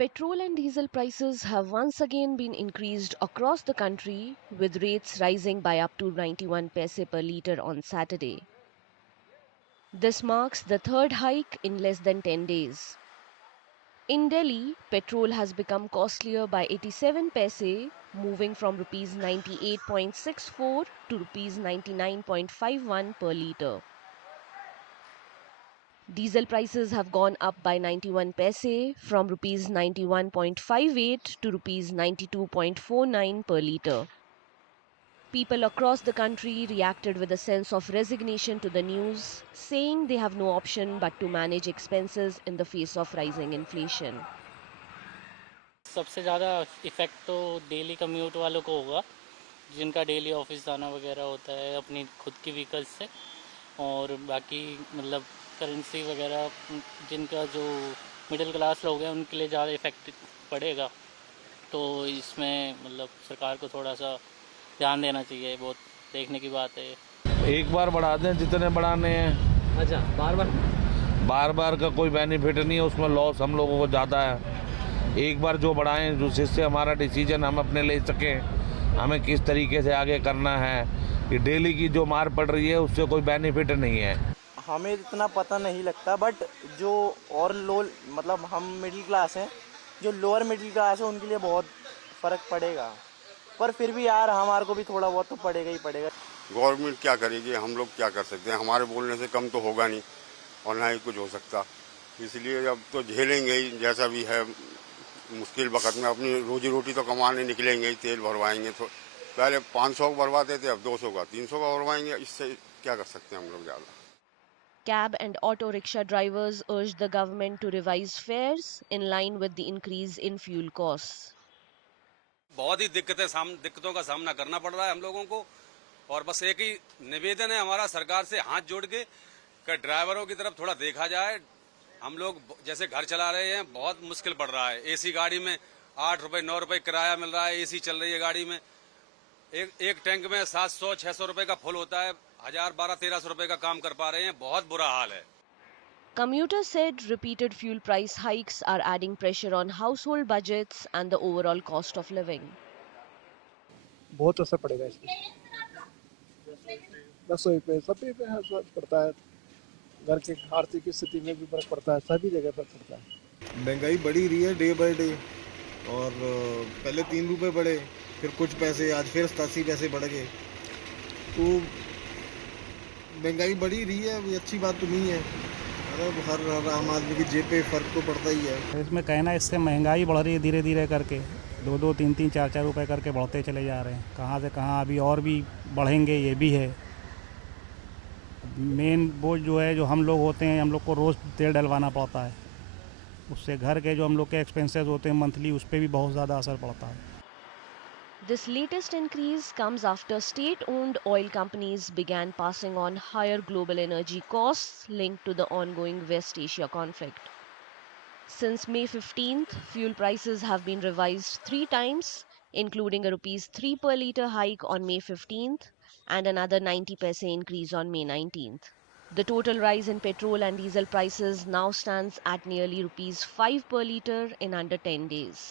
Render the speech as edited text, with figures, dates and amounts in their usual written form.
Petrol and diesel prices have once again been increased across the country, with rates rising by up to 91 paise per litre on Saturday. This marks the third hike in less than 10 days. In Delhi, petrol has become costlier by 87 paise, moving from rupees 98.64 to rupees 99.51 per litre. Diesel prices have gone up by 91 paise from rupees 91.58 to rupees 92.49 per litre. People across the country reacted with a sense of resignation to the news, saying they have no option but to manage expenses in the face of rising inflation. सबसे ज़्यादा effect तो daily commute वालों को होगा, जिनका daily office जाना वगैरह होता है अपनी खुद की व्हीकल्स से, और बाकी मतलब करेंसी वगैरह जिनका जो मिडिल क्लास लोग हैं उनके लिए ज़्यादा इफ़ेक्ट पड़ेगा। तो इसमें मतलब सरकार को थोड़ा सा ध्यान देना चाहिए, बहुत देखने की बात है। एक बार बढ़ा दें जितने बढ़ाने हैं। अच्छा, बार बार का कोई बेनिफिट नहीं है, उसमें लॉस हम लोगों को ज़्यादा है। एक बार जो बढ़ाएं जिससे हमारा डिसीजन हम अपने ले सकें, हमें किस तरीके से आगे करना है। ये डेली की जो मार पड़ रही है उससे कोई बेनिफिट नहीं है। हमें इतना पता नहीं लगता, बट जो और लो मतलब हम मिडिल क्लास हैं, जो लोअर मिडिल क्लास है उनके लिए बहुत फ़र्क पड़ेगा। पर फिर भी यार हमारे को भी थोड़ा बहुत तो पड़ेगा ही पड़ेगा। गवर्नमेंट क्या करेगी, हम लोग क्या कर सकते हैं? हमारे बोलने से कम तो होगा नहीं और ना ही कुछ हो सकता, इसलिए अब तो झेलेंगे ही जैसा भी है। मुश्किल वक्त में अपनी रोजी रोटी तो कमाने निकलेंगे ही, तेल भरवाएंगे। तो पहले 500 का भरवाते थे, अब 200 का 300 का भरवाएंगे। इससे क्या कर सकते हैं हम लोग ज़्यादा। Cab and auto rickshaw drivers urged the government to revise fares in line with the increase in fuel costs. बहुत ही दिक्कतों का सामना करना पड़ रहा है हम लोगों को, और बस एक ही निवेदन है हमारा सरकार से हाथ जोड़ के कि ड्राइवरों की तरफ थोड़ा देखा जाए। हम लोग जैसे घर चला रहे हैं, बहुत मुश्किल पड़ रहा है। एसी गाड़ी में 8 रुपए 9 रुपए किराया मिल रहा है, एसी चल रही है गाड़ी में। एक टैंक में 700-600 रुपए का फुल होता है, 1000-1200-1300 रुपए का काम कर पा रहे हैं। बहुत बुरा हाल है। Commuters said repeated fuel price hikes are adding pressure on household budgets and the overall cost of living. बहुत असर पड़ेगा इसमें, रसोई पे सभी पे असर पड़ता है, घर की आर्थिक स्थिति में भी फर्क पड़ता है, सभी जगह फर्क पड़ता है। महंगाई बढ़ी रही है डे बाय डे, और पहले 3 रुपए बढ़े, फिर कुछ पैसे, आज फिर 87 पैसे बढ़ गए। तो महंगाई बढ़ी रही है, ये अच्छी बात तो नहीं है। हर आम आदमी की जेब पे फर्क तो पड़ता ही है। इसमें कहना इससे महंगाई बढ़ रही है धीरे धीरे करके, 2-2, 3-3, 4-4 रुपए करके बढ़ते चले जा रहे हैं। कहाँ से कहाँ अभी और भी बढ़ेंगे, ये भी है। मेन बोझ जो है, जो हम लोग होते हैं, हम लोग को रोज़ तेल डलवाना पड़ता है, उससे घर के जो हम लोग के एक्सपेंसेस होते हैं मंथली, उस पर भी बहुत ज़्यादा असर पड़ता है। This latest increase comes after state-owned oil companies began passing on higher global energy costs linked to the ongoing West Asia conflict. Since May 15th, fuel prices have been revised 3 times, including a rupees 3 per litre hike on May 15th and another 90 paise increase on May 19th. The total rise in petrol and diesel prices now stands at nearly rupees 5 per litre in under 10 days.